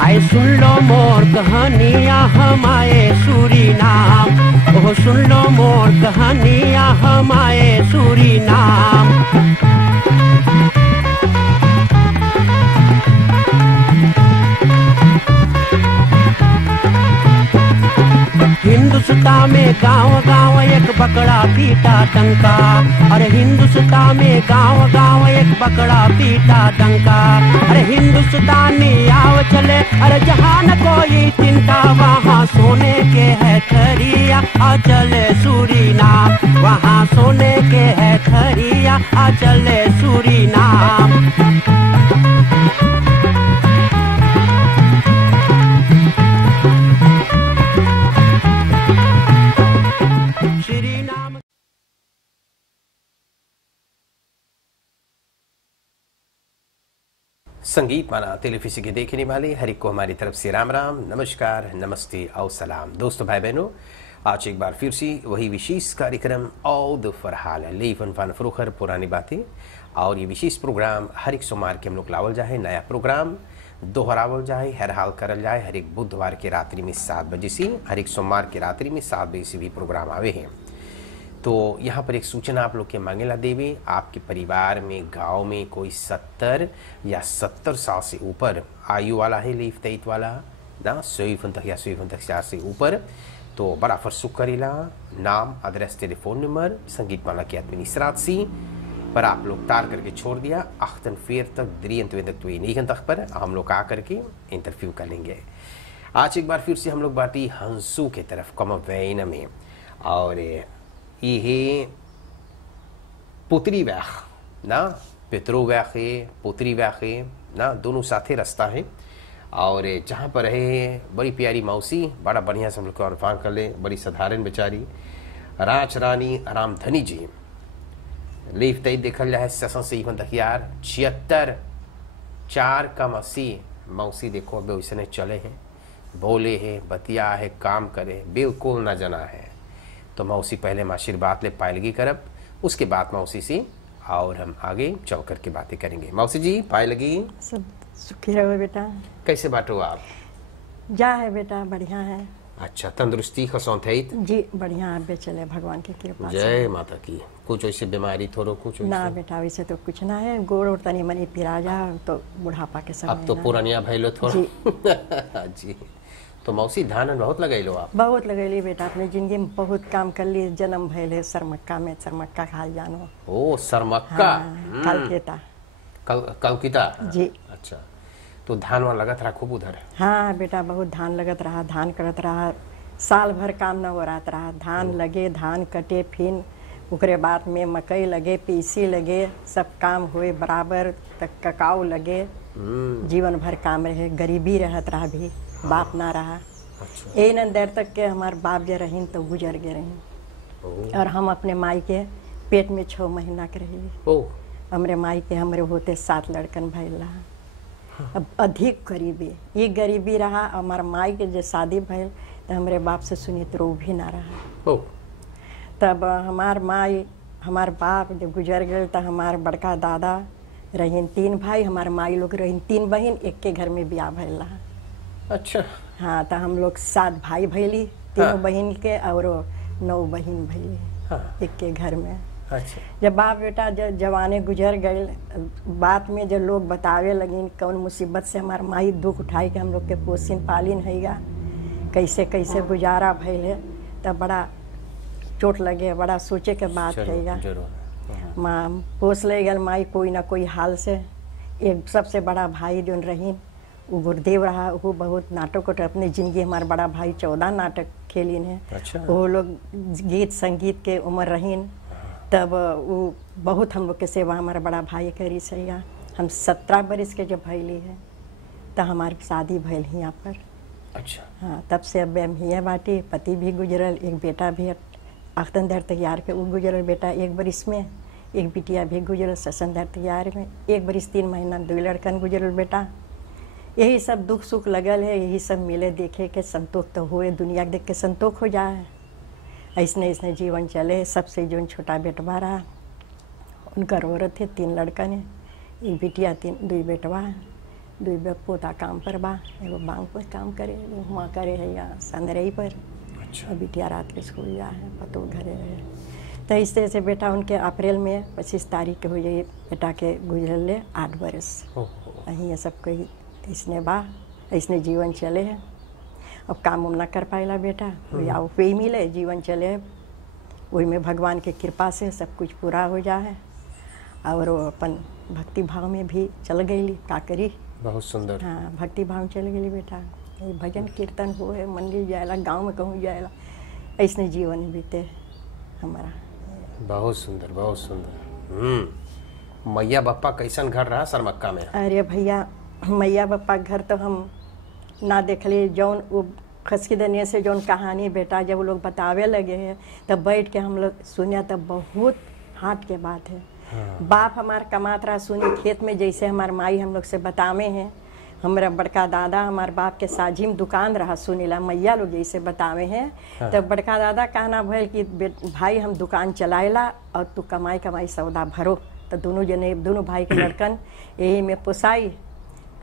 आए सुन लो मोर कहानियाँ हम आए सूरीनाम, ओह सुन लो मोर कहानियाँ हम आए सूरीनाम। हिंदुस्तान में गांव गांव एक बकरा पीटा डंका, अरे हिंदुस्तान में गांव गांव एक बकरा पीटा डंका। अरे हिंदुस्तानी आओ चले, अरे जहाँ न कोई चिंता, वहाँ सोने के है खरिया आ चले सूरीनाम, वहाँ सोने के है खरिया आ चले सूरीनाम। संगीत माना टेलीविजन के देखने वाले हर एक को हमारी तरफ से राम राम, नमस्कार, नमस्ते और सलाम। दोस्तों भाई बहनों, आज एक बार फिर से वही विशेष कार्यक्रम औद फरहाल लेफन फान फरोखर पुरानी बातें, और ये विशेष प्रोग्राम हर एक सोमवार के हम लोग लावल जाए, नया प्रोग्राम दोहरावल जाए, हर हाल करल जाए। हर एक बुधवार के रात्रि में 7 बजे से, हर एक सोमवार के रात्रि में 7 बजे से भी प्रोग्राम आवे हैं। तो यहाँ पर एक सूचना आप लोग के मांगेला देवे, आपके परिवार में गांव में कोई 70 या 70 साल से ऊपर आयु वाला है, लीफ तैत वाला ना, 100 तक या 100 साल से ऊपर, तो बड़ा फरसुक करेला नाम, एड्रेस, टेलीफोन नंबर संगीत माला के एडमिनिस्ट्रेट सी पर आप लोग तार करके छोड़ दिया। अख्तन फेर तक द्रियंत तक तो नहीं तक पर हम लोग आ करके इंटरव्यू कर लेंगे। आज एक बार फिर से हम लोग बाटी हंसू के तरफ कम वैन में, और ये पुत्री व्याख ना, पितरो व्याख है, पुत्री व्याख है ना, दोनों साथे रास्ता है। और जहाँ पर है बड़ी प्यारी मौसी, बड़ा बढ़िया से हम लोग को अनफान कर ले, बड़ी साधारण बेचारी राज रानी आराम धनी जी लीफ तय देखल जाए ससन से इवन तक यार 76 4 कम 80 मौसी देखो अब वैसे चले हैं, बोले है, बतिया है, काम करे, बिल्कुल ना जना है। तो मौसी पहले हम आशीर्वाद ले पायलगी करब, उसके बाद मौसी से और हम आगे चल करके बातें करेंगे। मौसी जी पायलगी सब सुखी रहो बेटा। कैसे बाटो आप? जा है बेटा, बढ़िया है। अच्छा, तंदुरुस्ती खसौत है जी, बढ़िया है, चले भगवान की कृपा से। जय माता की। कुछ ऐसे बीमारी थोड़ो कुछ ना बेटा, वैसे तो कुछ ना है, गोड़ और तनी मनी पिरा जा तो बुढ़ापा के समय अब तो पुरानिया भैलो थोड़ा जी। जी। तो मौसी धान बहुत लगैलो आप? बहुत लगैली बेटा, अपने जिंदगी में बहुत काम कर ली। जन्म भैले सरमक्का में, सरमक्का खाल जानो। ओ सरमक्का, कलकत्ता कलकत्ता जी। अच्छा, तो धान वहाँ लगत रहा खूब उधर? हाँ बेटा, बहुत धान लगत रहा, धान करत रहा, साल भर काम न हो रहा। धान लगे, धान कटे, फिर उकरे बाद में मकई लगे, पीसी लगे, सब काम हुए बराबर तक, ककाऊ लगे, जीवन भर काम रहे। गरीबी रहत रहा भी, बाप ना रहा। अच्छा। यही न देर तक के हमारे बाप जे रहीन तो गुजर गए रहीन, और हम अपने माई के पेट में 6 महीना के रही। हमरे माई के हमरे होते 7 लड़कन भैल रहा। अब अधिक गरीबी, ये गरीबी रहा। हमारे माई के जो शादी भैल तो हमरे बाप से सुनी तो रो भी ना रहा। तब हमार माई, हमार बाप जब गुजर गए तो हमार बड़का दादा रहीन 3 भाई, हमार माई लोग रहीन 3 बहन, एक के घर में ब्याह भैल रहा। अच्छा। हाँ, तो हम लोग 7 भाई भैली, 3 बहन के, और 9 बहन भैली। हाँ। एक के घर में। अच्छा। जब बाप बेटा जब जवाने गुजर गए, बात में जब लोग बतावे लगिन कौन मुसीबत से हमार माई दुख उठाई के हम लोग के पोसिन पालिन हैगा, कैसे कैसे गुजारा भैले, तब बड़ा चोट लगे, बड़ा सोचे के बात हैगा। माँ पोस ले गल माई कोई ना कोई हाल से। एक सबसे बड़ा भाई जो रहीन वो गुरुदेव रहा, वो बहुत नाटक उठ अपनी जिंदगी, हमारा बड़ा भाई 14 नाटक खेलिन है। अच्छा। वो लोग गीत संगीत के उम्र रहीन, तब वो बहुत हम लोग के सेवा हमारा बड़ा भाई करी सैया। हम 17 बरस के जब भैली है तो हमारी शादी भैल यहाँ पर। अच्छा। हाँ, तब से अब हम हिया बाटी, पति भी गुजरल, एक बेटा भी अख्तन दर तैयार के वो गुजरल बेटा 1 बरिस में, एक बिटिया भी गुजरल ससन दर तैयार में, 1 बरिस 3 महीना 2 लड़कन गुजरल बेटा। यही सब दुख सुख लगल है, यही सब मिले देखे के संतोष तो हुए, दुनिया देख के संतोष हो जाए। ऐसने ऐसने जीवन चले। सबसे जो छोटा बेटवा रहा उनका औरत थे 3 लड़का ने, 1 बिटिया 2 बेटवा, 2 पोता काम पर बा, एगो बांग पर काम करे, वहाँ करे है या संदरई पर। अच्छा। बिटिया रात के स्कूल जा है, पतो घरे रहे। तो इस तरह से बेटा उनके अप्रैल में 25 तारीख के हो जाए बेटा के गुजरले 8 बरस। अही ये सब कोई इसने बा, इसने जीवन चले है। अब काम उम ना कर पाएला बेटा, या वही मिले जीवन चले, वही में भगवान के कृपा से सब कुछ पूरा हो जा है। और वो अपन भक्ति भाव में भी चल गई, का करी। बहुत सुंदर। हाँ, भक्ति भाव में चल गई बेटा। ये भजन कीर्तन हो है, मंदिर जाएला, गांव में कहूँ जाएला, ऐसने जीवन बीते हमारा। बहुत सुंदर, बहुत सुंदर। मैया बप्पा कैसन घर रहा सरमक्का में? अरे भैया, मैया बप्पा घर तो हम ना देखले। जौन वो खसकी देने से जौन कहानी बेटा जब वो लोग बतावे लगे हैं तब बैठ के हम लोग सुने, तब बहुत हाथ के बात है। हाँ। बाप हमार कमात रहा सुनी खेत में, जैसे हमार माई हम लोग से बतावे हैं। हमारा बड़का दादा हमार बाप के साझी में दुकान रहा, सुनीला मैया लोग जैसे बतावे हैं। हाँ। तब बड़का दादा कहना भैल कि भाई हम दुकान चलाएला और तू कमाई कमाई सौदा भरो। तो दोनों जने, दोनों भाई के लड़कन यही में पोसाई।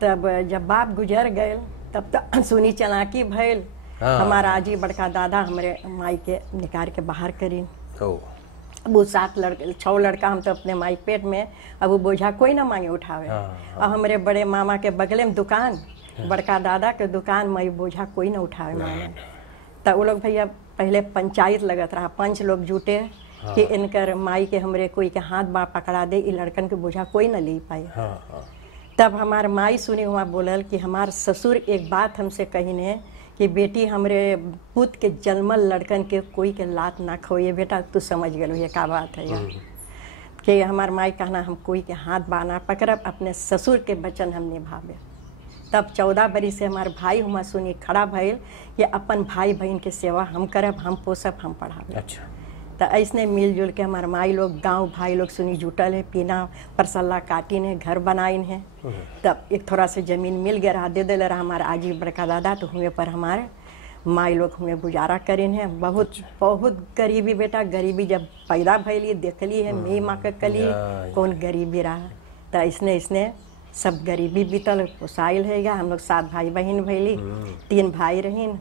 तब जब बाप गुजर गए तब तो सुनी चलाकी भैल। हाँ। हमारा आजी बड़का दादा हमारे माई के निकाल के बाहर करी। अब वो 6 लड़का हम तो अपने माई पेट में, अब वो बोझा कोई ना मांगे उठावे। अब हमारे बड़े मामा के बगले में दुकान, बड़का दादा के दुकान में बोझा कोई ना उठावे मांगे। तो वो लोग भैया पहले पंचायत लगत रहा, 5 लोग जुटे कि इनकर माई के हमरे कोई के हाथ बाँ पकड़ा दे, इ लड़कन के बोझा कोई ना ले पाए। तब हमार माई सुनी हुआ बोलल कि हमार ससुर एक बात हमसे कहीने कि बेटी हमरे पुत के जन्मल लड़कन के कोई के लात ना खोए। बेटा तू समझ गलो ये का बात है यार। कि हमार माई कहना हम कोई के हाथ बाना पकड़ब, अपने ससुर के वचन हम निभावे। तब 14 बरिस से हमार भाई हुआ सुनी खड़ा भइल कि अपन भाई बहन के सेवा हम करब, हम पोसब, हम पढ़ावे। अच्छा। तो ऐसने मिलजुल के हमार माई लोग गांव भाई लोग सुनी जुटल है, पीना परसल्ला काटी ने घर बनाइन है। तब एक थोड़ा से जमीन मिल गया रहा, दे दिल रहा हमारा आजी बड़का दादा, तो हुए पर हमारे माई लोग हुए गुजारा करें है। बहुत बहुत गरीबी बेटा, गरीबी जब पैदा भैली देखली है मैं माँ के कली कौन गरीबी रहा। तो इसने सब गरीबी बीतल पोसाइल है। हम लोग 7 भाई बहन भैली, 3 भाई रहीन,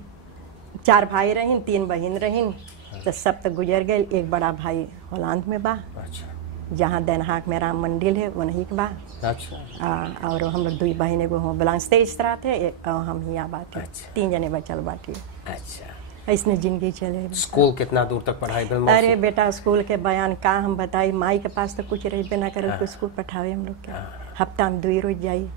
4 भाई रहीन, 3 बहन रहीन। तो सब तो गुजर गए। एक बड़ा भाई होलांद में बा। अच्छा। जहाँ देनहाक में राम मंदिर है वो नहीं बा। अच्छा। और हम लोग 2 बहन, एगो हो बलांस इस तरह थे, हम यहाँ बात। अच्छा। 3 जने बचल बाकी। अच्छा। ऐसने जिंदगी चले। स्कूल कितना दूर तक पढ़ाई? अरे बेटा स्कूल के बयान का हम बताई, माई के पास तो कुछ रहे ना करे। हाँ। स्कूल पठावे हम लोग के हफ्ता में 2 रोज जाई।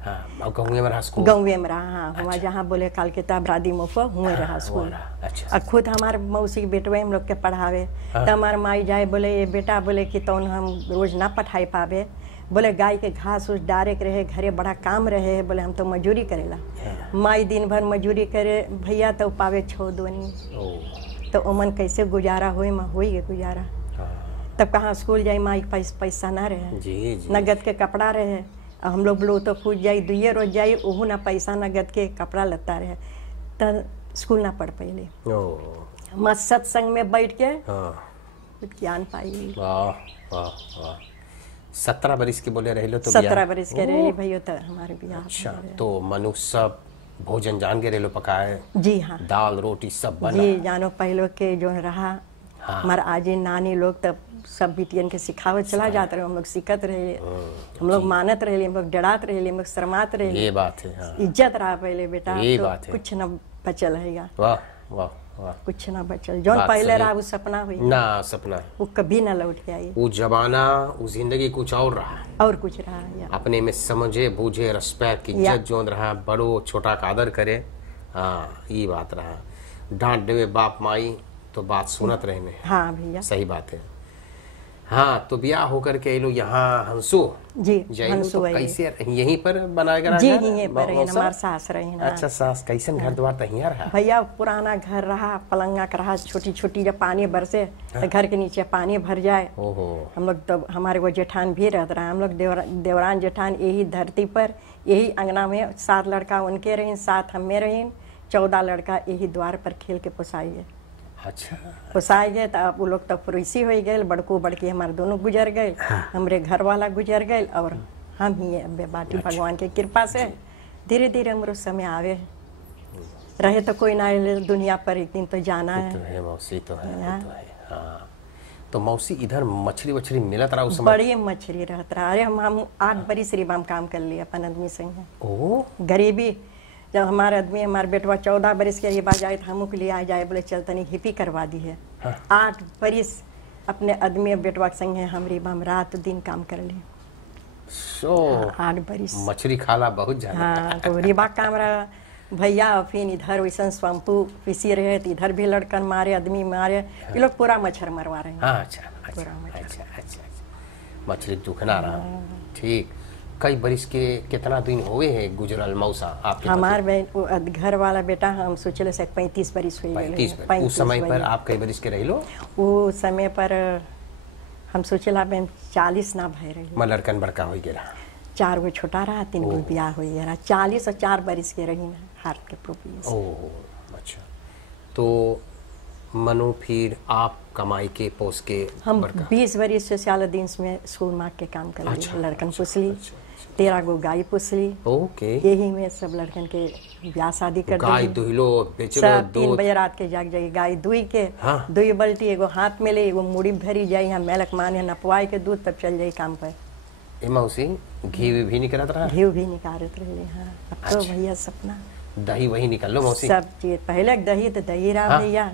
हाँ, गाँव में रहा स्कूल? गाँव में रहा। हाँ। अच्छा। जहाँ बोले काल किताब रादी मुफा हुए रहा स्कूल। अच्छा। खुद हमारे मौसी के बेटवे हम लोग के पढ़ावे। हाँ। तो हमारे माई जाए बोले ये बेटा बोले कि तो हम रोज ना पढ़ाई पावे, बोले गाय के घास उस डारे के रहे, घरे बड़ा काम रहे, बोले हम तो मजूरी करेला। हाँ। माई दिन भर मजूरी करे भैया, तो पावे 6 दोनी, तो उमन कैसे गुजारा हुए माँ हुई है गुजारा। तब कहाँ स्कूल जाए, माई पैसा ना रहे, नगद के कपड़ा रहे। हम लोग लो तो फूट जाई, 2 रोज जाई, ओहू ना पैसा नगद के कपड़ा लता रहे। तो स्कूल ना पढ़ पहले, हम सत्संग में बैठ के कुछ ज्ञान पाई। 17 बरिस के बोले रहे तो 17 बरिस के रहे भैया तो हमारे बिहार। अच्छा। तो मनु सब भोजन जान के रेलो पकाए? जी हाँ। दाल रोटी सब बना? जी जानो पहले के जो रहा। हाँ। हमारे आजी नानी लोग तब सब बिटियन के सिखावत चला जाते रहे, हम लोग सीखत रहे, हम लोग मानत रहे, हम लोग डरात रहे, हम लोग शर्मात रहे। ये बात है। हाँ। इज्जत रहा पहले बेटा। ये तो बात है। कुछ न बचल है। वाह वाह वाह। कुछ ना बचल, जो पहले रहा वो सपना हुई ना, सपना वो कभी ना लौट के आई। वो जमाना, वो जिंदगी कुछ और रहा, और कुछ रहा। अपने में समझे बूझे, रिस्पेक्ट इज्जत जो रहा, बड़ो छोटा का आदर करे। हाँ, ये बात रहा। डांट देवे बाप माई तो बात सुनत रहने। हाँ भैया सही बात है। हाँ, तो ब्याह होकर के लो यहाँ हंसो जी, हंसो तो कैसे यहीं पर बनाएगा? जी यहीं पर हमार सास रही ना। अच्छा, सास कैसन घर द्वार तहिया रहा? भैया पुराना घर रहा, पलंगा का रहा, छोटी छोटी जब पानी बरसे तो घर के नीचे पानी भर जाए। हम लोग तो हमारे वो जेठान भी रहता रहा, हम लोग देवरान जेठान यही धरती पर यही अंगना में 7 लड़का उनके रही, 7 हमें रही, 14 लड़का यही द्वार पर खेल के पोसाइए। अच्छा पोसाए गए। तो वो लोग तो फुरैसी हो गए, बड़को बड़की हमारे दोनों गुजर गए, हमरे घर वाला गुजर गए और हम ही अब बाटी भगवान के कृपा से धीरे धीरे हमरो समय आवे रहे। तो कोई ना आए दुनिया पर, एक दिन तो जाना तो है। है मौसी, तो है, तो है। हाँ, तो मौसी इधर मछली वछली मिलत रहा उस समय? बड़ी मछली रहता रहा। अरे हम 8 बरिस रीबा में काम कर लिए अपन आदमी संग। ओ गरीबी जब हमारे आदमी हमारे बेटवा 14 बरिस के ये बात जाए तो हमू के लिए आ जाए, बोले चल तनी हिपी करवा दी है। 8 बरिस अपने आदमी बेटवा के संग हम रीबा में रात दिन काम कर लिए। सो 8 बरिस मछली खाला बहुत ज्यादा। हाँ, तो रीबा काम रहा भैया। फिर इधर वैसा स्वम्पू पीसी रहे तो इधर भी लड़कन मारे, आदमी मारे, ये लोग पूरा मच्छर मरवा रहे हैं। हाँ, अच्छा अच्छा अच्छा अच्छा। मछली दुखना रहा, ठीक। कई बरिस के कितना दिन हुए हैं गुजरल मौसा आपके? हमारे घर वाला बेटा हम सोचले से 35 बरिस हुई। 35 बरिस। उस समय पर आप कई बरिस के रही लो? उस समय पर हम सोचला 40 ना भय रही। मैं लड़कन बड़का हो गया? 4 गो छोटा रहा, 3 गो ब्याह हो गया। 40 और 4 बरिस के रही हार्ट के प्रॉब्लम से। ओह अच्छा। तो मनु फिर आप कमाई के पोस के हम बड़का? 20 बरिस से साल दिन में स्कूल मार्क के काम कर अच्छा, लिए। लड़कन पुसली, 13 गो गाय पुसली। ओके। यही में सब लड़कन के ब्याह शादी कर गाय दी। दुहिलो बेचलो सब 3 दूध? बजे रात के जाग जाई गाय दुई के। हाँ। 2 बल्टी एगो हाथ में ले, एगो मुड़ी भरी जाई, हम मेलक माने नपवाए के दूध, तब चल जाई काम पर। ए मौसी घी भी निकलत रहा? घी भी निकालत रहे। हाँ, अब तो अच्छा। भैया सपना दही वही निकल लो मौसी? सब चीज पहले दही तो दही रहा हाँ। भैया।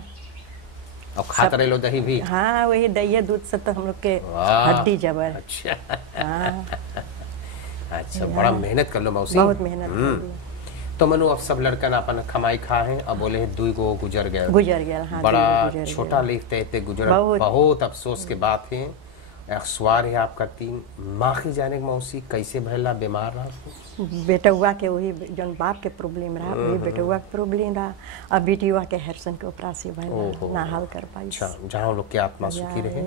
और खात रहे लो दही भी? हाँ, वही दही दूध से तो हम लोग के वाह। हड्डी जबर। अच्छा हाँ, अच्छा, बड़ा मेहनत कर लो मौसी। बहुत मेहनत कर दी। तो मनु अब सब लड़कन अपन कमाई खा है, अब बोले 2 गो गुजर गए। गुजर गया। हाँ, बड़ा गुजर छोटा गया। लिखते थे गुजर, बहुत। बहुत अफसोस के बात है। अखबार है आप करती माँ की जाने की मौसी कैसे भैला बीमार रहा? बेटुआ के वही जौन बाप के प्रॉब्लम रहा, वही बेटुआ के प्रॉब्लम रहा। अब बेटिया के हेरसन के ऑपरेशन भइल, ना हाल कर पाई। अच्छा, जहाँ लोग की आत्मा सुखी रहे।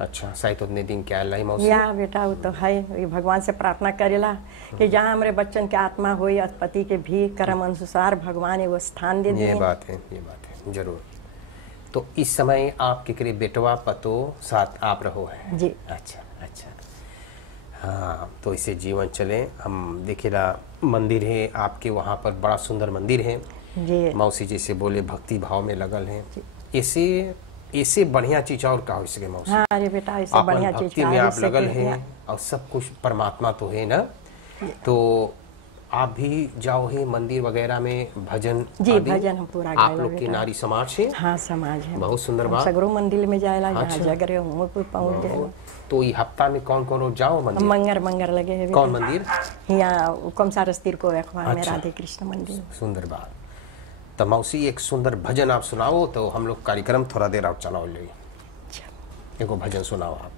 अच्छा, शायद उतने दिन क्या लाई मौसी? या बेटा वो तो है, ये भगवान से प्रार्थना करेला कि जहाँ हमारे बच्चन के आत्मा होई, पति के भी कर्म अनुसार भगवान एगो स्थान दे ये दिए। बात है, ये बात है, जरूर। तो इस समय आपके करे बेटवा पतो साथ आप रहो है जी। अच्छा अच्छा। हाँ, तो इसे जीवन चले। हम देखेला मंदिर है आपके वहाँ पर, बड़ा सुंदर मंदिर है जी। मौसी जैसे बोले भक्ति भाव में लगल है। ऐसे बढ़िया चीज और का हो सके मौसी? हाँ अरे बेटा, ऐसे अपन बढ़िया चीज भक्ति का में है, आप इससे लगल कि- हैं और सब कुछ परमात्मा तो है ना। तो आप भी जाओ है मंदिर वगैरह में भजन जी, आदि? भजन हम पूरा आप गाएला लोग की बेटा। नारी समाज है? हाँ, समाज है। बहुत सुंदर हम बात। सगरो मंदिर में जाएला, जहाँ अच्छा। जगह हूँ पहुँच जाएला। तो ये हफ्ता में कौन कौन रोज जाओ मंदिर? मंगर लगे है कौन मंदिर? यहाँ कमसारस्तीर को अखबार में अच्छा। राधे कृष्ण मंदिर। सुंदर बात। तो मौसी एक सुंदर भजन आप सुनाओ, तो हम लोग कार्यक्रम थोड़ा देर आप चलाओ ले। एगो भजन सुनाओ आप।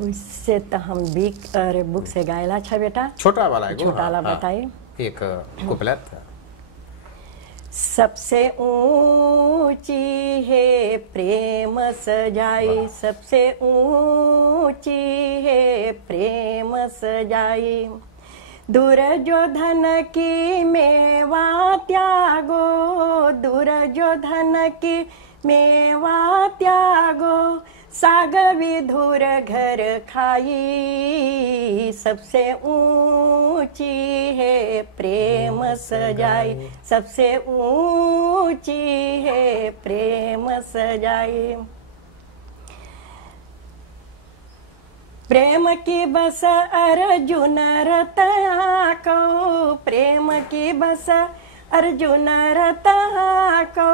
उससे तो हम बीक अरे बुक से गायला अच्छा बेटा। छोटा वाला एगो? छोटा वाला हाँ, बताइए। एक कुपलत। सबसे ऊंची है प्रेम सजाई, सबसे ऊंची है प्रेम सजाई। दूर जो धन की मेवा त्यागो, दूर जो धन की मेवा त्यागो, साग विधुर घर खाई। सबसे ऊंची है प्रेम सजाई, सबसे ऊंची है प्रेम सजाई। प्रेम की बस अर्जुन रता को, प्रेम की बस अर्जुन रता को,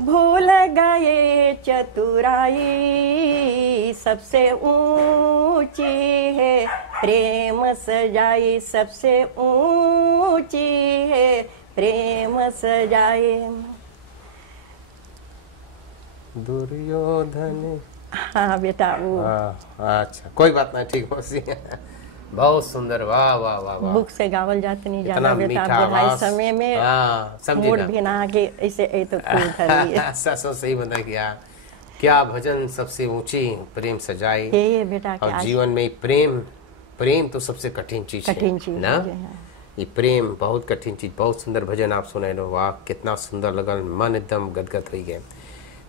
भूल गए चतुराई। सबसे ऊंची है प्रेम सजाई, सबसे ऊंची है प्रेम सजाई। दुर्योधन। हाँ बेटा वो अच्छा, कोई बात नहीं, ठीक मौसी। बहुत सुंदर, वाह वाह वाह वाह। बुक से गावल जाते नहीं इतना जाना बेटा, मीठा बुढ़ाई आवाज। समय में हाँ, समझे मूड ना। भी ना के ऐसे ऐ तो फूल धरी है। सो सही बता किया। क्या भजन सबसे ऊंची प्रेम सजाई। ये बेटा और क्या जीवन में प्रेम, प्रेम तो सबसे कठिन चीज है कठिन चीज ना। है। ये प्रेम बहुत कठिन चीज, बहुत सुंदर भजन आप सुने लो, वाह कितना सुंदर लगल, मन एकदम गदगद हो गए।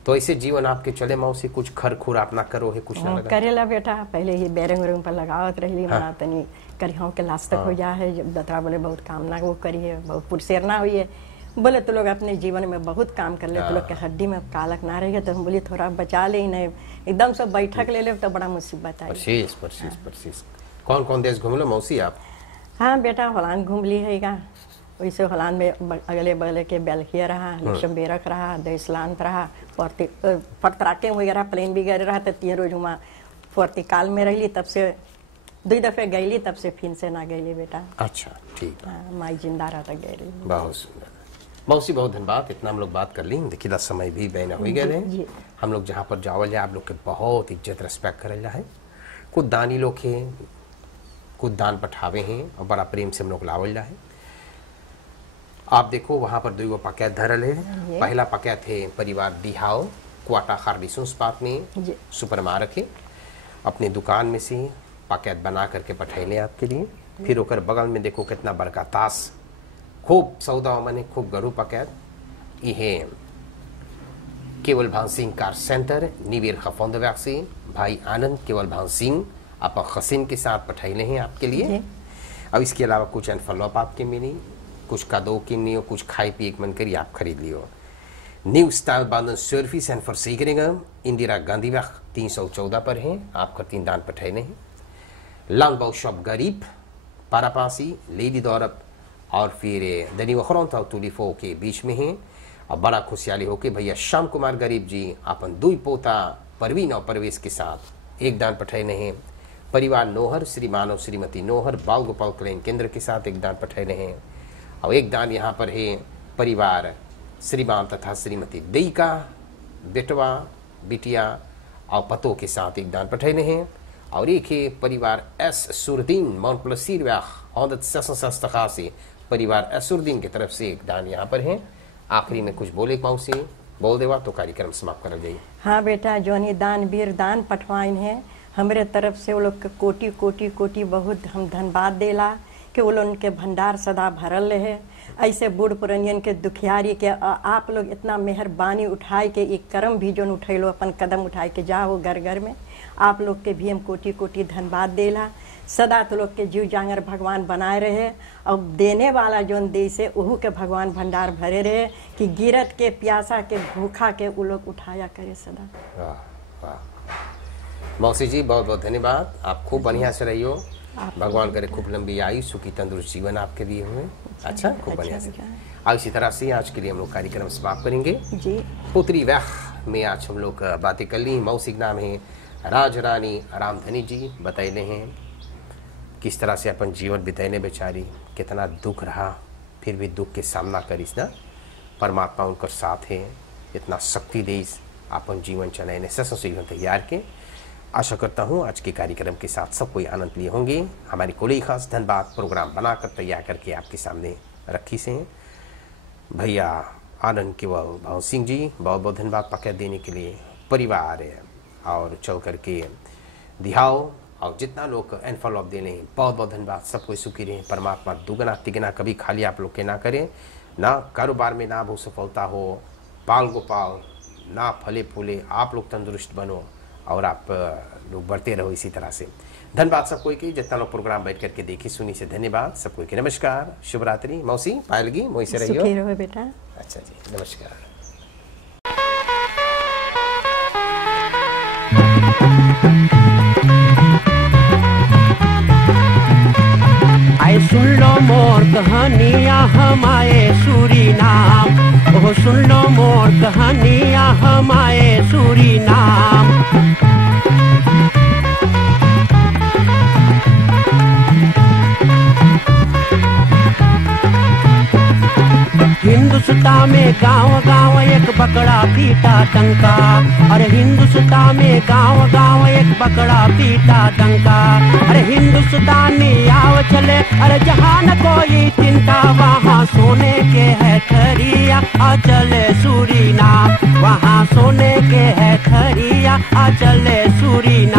तो ऐसे जीवन आपके चले मौसी, कुछ खर खुर आप ना करो है, कुछ ना लगा? करेला बेटा, पहले ही बेरंग उरंग पर लगावत रही मना तनी करिहाओ के लास्ट तक हो जा है। जब दतरा बोले बहुत काम ना वो करी है, बहुत पुरसेरना हुई है, बोले तो लोग अपने जीवन में बहुत काम कर ले, तो लोग के हड्डी में कालक ना रहेगा, तो हम बोले थोड़ा बचा ले, नहीं एकदम सब बैठक ले ले तो बड़ा मुसीबत आई। परसीस परसीस परसीस। कौन कौन देश घूम लो मौसी आप? हाँ बेटा, होलांद घूम ली है, वैसे होलांद में अगले बगले के बेल्जियम रहा, लक्समबर्ग रहा, देशलैंड रहा, पर्तराके वगैरह प्लेन भी गए रहा, तो 3 रोज वहाँ पोर्तुगाल में रही, तब से 2 दफे गईली, तब से फिर से ना गईली बेटा। अच्छा ठीक है। माई जिंदा रहा तक गई। बहुत सुंदर मौसी, बहुत धन्यवाद, इतना हम लोग बात कर ली। देखिए समय भी बहना हो गए, हम लोग जहाँ पर जावल जाए आप लोग के बहुत इज्जत रिस्पेक्ट करल जाए। कुछ दानी लोग हैं, कुछ दान पठावे हैं और बड़ा प्रेम से हम लोग लावल जाए। आप देखो वहाँ पर 2 पकैत धरल है। पहला पकैत है परिवार दिहाओ क्वाटा खारदिसुस पात में सुपर मार रखे, अपने दुकान में से पकैत बना करके पठैले आपके लिए। फिर ओकर बगल में देखो कितना बड़का तास, खूब सौदा मने खूब गरु पकैत। ये केवल भान सिंह कार सेंटर निवेर खफौंद वैक्सी भाई आनंद केवल भान सिंह आप खसीन के साथ पठैले हैं आपके लिए। अब इसके अलावा कुछ एनफलॉप आपके मिली, कुछ कादो किन्नी हो, कुछ खाई पिए मन करिए आप खरीद लियो। न्यू स्टाइल बांधन service and for Indira Gandhi वैक 314 पर है, आपका 3 दान पठैले हैं। लालबाऊ शॉप गरीब पारापासी लेडी दौरब और फिर दनी वखरौता तुलिफो के बीच में है। और बड़ा खुशहाली हो के भैया श्याम कुमार गरीब जी अपन 2 पोता परवीन और परवेश के साथ 1 दान पठैले हैं। परिवार नोहर श्रीमान और श्रीमती नोहर बाल गोपाल कल्याण केंद्र के साथ 1 दान पठैले हैं। और 1 दान यहाँ पर है परिवार श्रीमान तथा श्रीमती देईका बेटवा बिटिया और पतों के साथ 1 दान पठैले हैं। और एक है परिवार एस सुरदीन माउंट प्लसीर व्याख से परिवार एसुरदीन की तरफ से 1 दान यहाँ पर है। आखिरी में कुछ बोले मौसी, बोल देवा तो कार्यक्रम समाप्त कर जाइए। हाँ बेटा, जोनी दान वीर दान पठवाइन है, हमारे तरफ से वो लोग कोटि कोटि कोटि बहुत हम धन्यवाद देला कि वो लोग उनके भंडार सदा भरल रहे। ऐसे बूढ़ पुरनियन के दुखियारी के आप लोग इतना मेहरबानी उठाए के एक कर्म भी जो उठैलो, अपन कदम उठाए के जाओ घर घर में, आप लोग के भी हम कोटि कोटि धन्यवाद देला। सदा तो लोग के जीव जांगर भगवान बनाए रहे और देने वाला जोन दे से ओहू के भगवान भंडार भरे रहे कि गिरत के प्यासा के भूखा के वो लोग उठाया करे सदा। वाह वाह मौसी जी, बहुत बहुत धन्यवाद। आप खूब बढ़िया से रहियो, भगवान करे खूब लंबी आयु सुखी तंदुरुस्त जीवन आपके दिए हुए। अच्छा खूब बढ़िया से। और इसी तरह से आज के लिए हम लोग कार्यक्रम समाप्त करेंगे जी। पुत्री व्याह में आज हम लोग बातें कर ली। मौसी का नाम है राज रानी रामधनी जी, बतैले हैं किस तरह से अपन जीवन बिताने बेचारी, कितना दुख रहा फिर भी दुख के सामना करीस ना, परमात्मा उनका साथ है, इतना शक्ति देस अपन जीवन चलाने सस जीवन तैयार के। आशा करता हूँ आज के कार्यक्रम के साथ सब कोई आनंद लिए होंगे। हमारी कोई खास धन्यवाद प्रोग्राम बनाकर तैयार करके आपके सामने रखी से भैया आनंद केवल भाव सिंह जी, बहुत बहुत धन्यवाद पकड़ देने के लिए। परिवार और चल करके दिहाओ और जितना लोग एनफॉलोअप दे लें, बहुत बहुत धन्यवाद। सब कोई सुखी रहे, परमात्मा दुगना तिगना कभी खाली आप लोग के ना करें, ना कारोबार में ना बहुत सफलता हो, पाल गोपाल ना फले फूले, आप लोग तंदुरुस्त बनो और आप लोग बढ़ते रहो इसी तरह से। धन्यवाद सब कोई की, जितना लोग प्रोग्राम बैठ करके देखी सुनी से धन्यवाद सब कोई की। नमस्कार, शुभ रात्रि। मौसी पायलगी मोई से रहियो। सुखी रहो बेटा। अच्छा जी, नमस्कार। आए सुन लो मोर कहानियाँ हमारे सूरीनाम, ओह सुन लो मोर कहानियाँ हमारे सूरीनाम। हिंदुस्तान में गांव गांव एक बकरा पीटा डंका, अरे हिंदुस्तान में गांव गांव एक बकरा पीटा डंका। अरे हिंदुस्तानी आओ चले, अरे जहाँ न कोई चिंता, वहाँ सोने के है खरिया आ चले सूरीनाम, वहाँ सोने के है खरिया आ चले सूरीनाम।